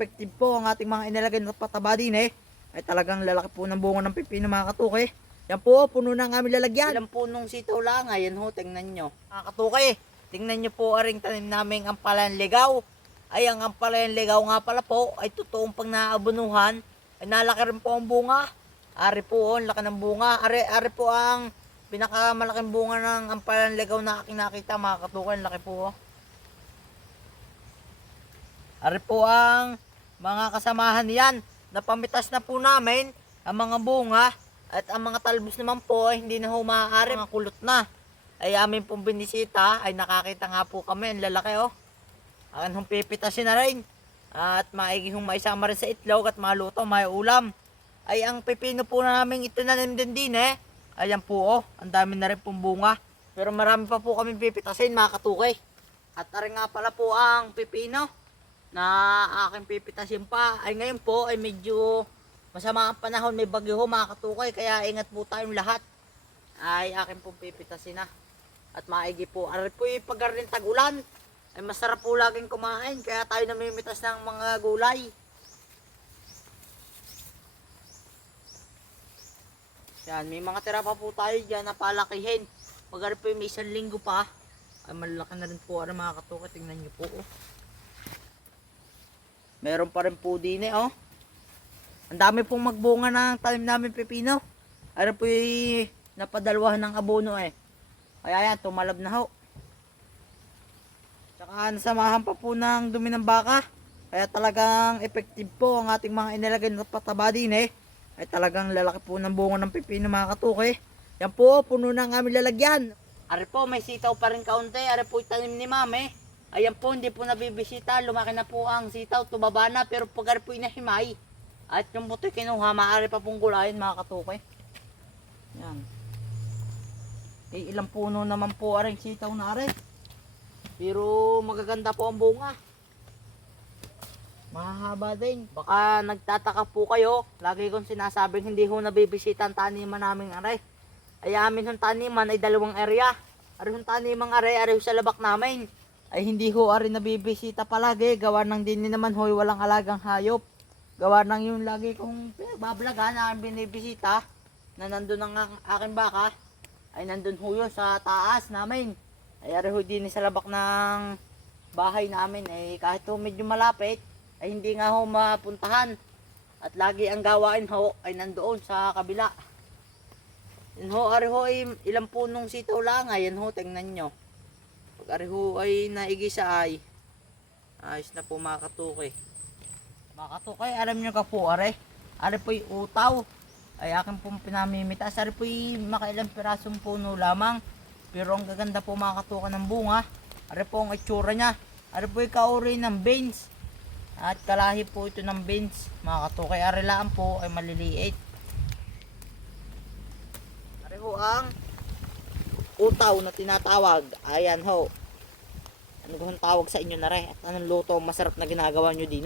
effective po ang ating mga inilagay na pataba din ay talagang lalaki po ng bunga ng pipino mga katuke. Yan po, puno na ang aming lalagyan. Ilang punong sitaw lang, ayan ho, tingnan nyo. Mga katuke, tingnan nyo po aring tanim naming ampalan ligaw. Ay, ang ampalan ligaw nga pala po, ay totoong pang naabunuhan, ay nalaki rin po ang bunga. Ari po, laki ng bunga. Ari po ang pinakamalaking bunga ng ampalan ligaw na aking nakita mga katuke, laki po. Ari po ang mga kasamahan niyan. Napamitas na po namin ang mga bunga at ang mga talbos naman po ay hindi na maaari, mga kulot na. Ay amin pong binisita ay nakakita nga po kami, ang lalaki Akin hong pipitasin na rin at maigi hong maisama rin sa itlog at maluto, may ulam. Ay ang pipino po namin itinanim din ayan po ang dami na rin pong bunga. Pero marami pa po kami pipitasin mga katuke. At arin nga pala po ang pipino na aking pipitasin pa. Ay ngayon po ay medyo masama ang panahon, may bagyo mga katukay, kaya ingat po tayong lahat. Ay aking pong pipitasin na. At maigi po. Arin po yung pag-arin tag-ulan. Ay masarap po laging kumain, kaya tayo namimitas ng mga gulay. Yan, may mga tira pa po tayo dyan na palakihin. Pag-arin po yung may 1 linggo pa, ay malaki na rin po mga katukay. Tingnan nyo po Meron pa rin po din Ang dami pong magbunga ng tanim namin pepino. Ano po yung napadalwahan ng abono Kaya yan, tumalab na ho. Tsaka nasamahan pa po ng dumi ng baka. Kaya talagang effective po ang ating mga inilagay na pataba din Ay talagang lalaki po ng bunga ng pepino mga katuke. Yan po, puno na ang aming lalagyan. Ari po, may sitaw pa rin kaunti. Ari po yung tanim ni mami. Ayan po, hindi po nabibisita. Lumaki na po ang sitaw, tumaba na. Pero pag ari po inahimay, at yung buto kinuha, maaari pa pong gulayin mga katuke. Yan. Ilang puno naman po aring sitaw na ari. Pero magaganda po ang bunga. Mahahaba din. Baka nagtataka po kayo. Lagi kong sinasabing hindi ho nabibisita ang taniman namin ari. Ay amin yung taniman ay 2 area. Ari yung taniman ari sa labak namin. Ay hindi ho ari nabibisita palagi. Gawa ng din naman ho walang alagang hayop. Gawa ng yung lagi kong pinagbablaga na binibisita na nandun ang aking baka. Ay nandun ho yun sa taas namin. Ay ari ho din sa labak ng bahay namin. Ay kahit ho medyo malapit ay hindi nga ho mapuntahan. At lagi ang gawain ho ay nandoon sa kabila. Yan ho, ari ho ay ilang punong sitaw lang. Ayan ho, tingnan nyo. Pag ari ho ay naigisa ay ayos na po mga katuke. Mga katuke, alam nyo ka po ari po yung utaw. Ay akin pong pinamimitas. Ari po yung makailang pirasong puno lamang. Pero ang gaganda po mga katuke ng bunga. Ari po ang itsura nya. Ari po yung kauri ng beans. At kalahi po ito ng beans mga katuke. Ari lang po ay maliliit. Ari ho ang utaw na tinatawag. Ayan ho. Ano kung tawag sa inyo na rin? At anong luto masarap na ginagawa nyo din